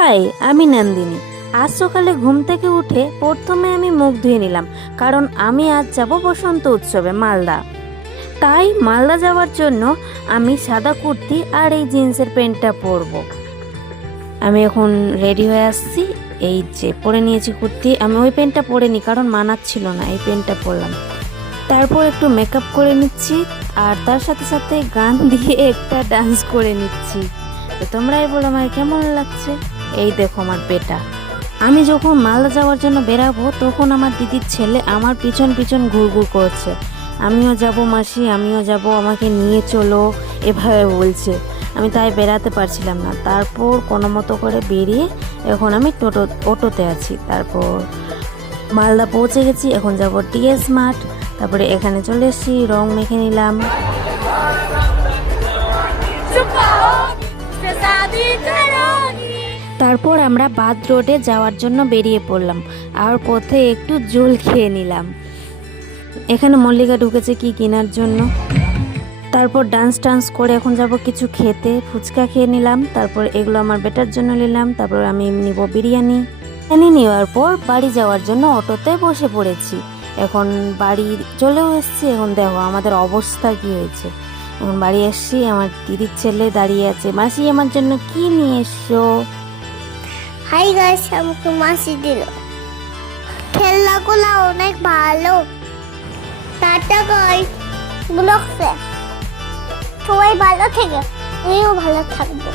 High, আমি নন্দিনী। আজ সকালে ঘুম থেকে উঠে প্রথমে আমি মুখ ধুয়ে নিলাম, কারণ আমি আজ যাব বসন্ত উৎসবে মালদা। তাই মালদা যাওয়ার জন্য আমি সাদা কুর্তি আর এই জিন্সের প্যান্টটা পরবো। আমি এখন রেডি হয়ে আসছি। এই যে পরে নিয়েছি কুর্তি, আমি ওই প্যান্টটা পরে নি কারণ মানাচ্ছিল না, এই প্যান্টটা পরলাম। তারপর একটু মেকআপ করে নিচ্ছি আর তার সাথে সাথে গান দিয়ে একটা ডান্স করে নিচ্ছি। তো তোমরাই বলো আমার কেমন লাগছে। এই দেখো আমার বেটা। আমি যখন মালদা যাওয়ার জন্য বেরাবো তখন আমার দিদির ছেলে আমার পিছন পিছন ঘুরঘুর করছে, আমিও যাব মাসি, আমিও যাব, আমাকে নিয়ে চলো, এভাবে বলছে। আমি তাই বেরাতে পারছিলাম না। তারপর কোনো মতো করে বেরিয়ে এখন আমি অটোতে আছি। তারপর মালদা পৌঁছে গেছি, এখন যাব টিএস মার্ট। তারপরে এখানে চলে এসেছি, রং মেখে নিলাম। তারপর আমরা বাদ রোডে যাওয়ার জন্য বেরিয়ে পড়লাম আর পথে একটু জল খেয়ে নিলাম। এখানে মল্লিকা ঢুকেছে কি কেনার জন্য। তারপর ডান্স করে এখন যাব কিছু খেতে, ফুচকা খেয়ে নিলাম। তারপর এগুলো আমার বেটার জন্য নিলাম। তারপর আমি নিব বিরিয়ানি নেওয়ার পর বাড়ি যাওয়ার জন্য অটোতে বসে পড়েছি। এখন বাড়ি চলেও এসেছি। এখন দেখো আমাদের অবস্থা কি হয়েছে। এখন বাড়ি এসছি, আমার দিদির ছেলে দাঁড়িয়ে আছে। মাসি আমার জন্য কি নিয়ে এসছো? হাই গাইস, আমাকে মাসি দিল। খেলনাগুলো অনেক ভালো। টাটা গাইস, ব্লগ সবাই ভালো থেকে আমিও ভালো থাকবো।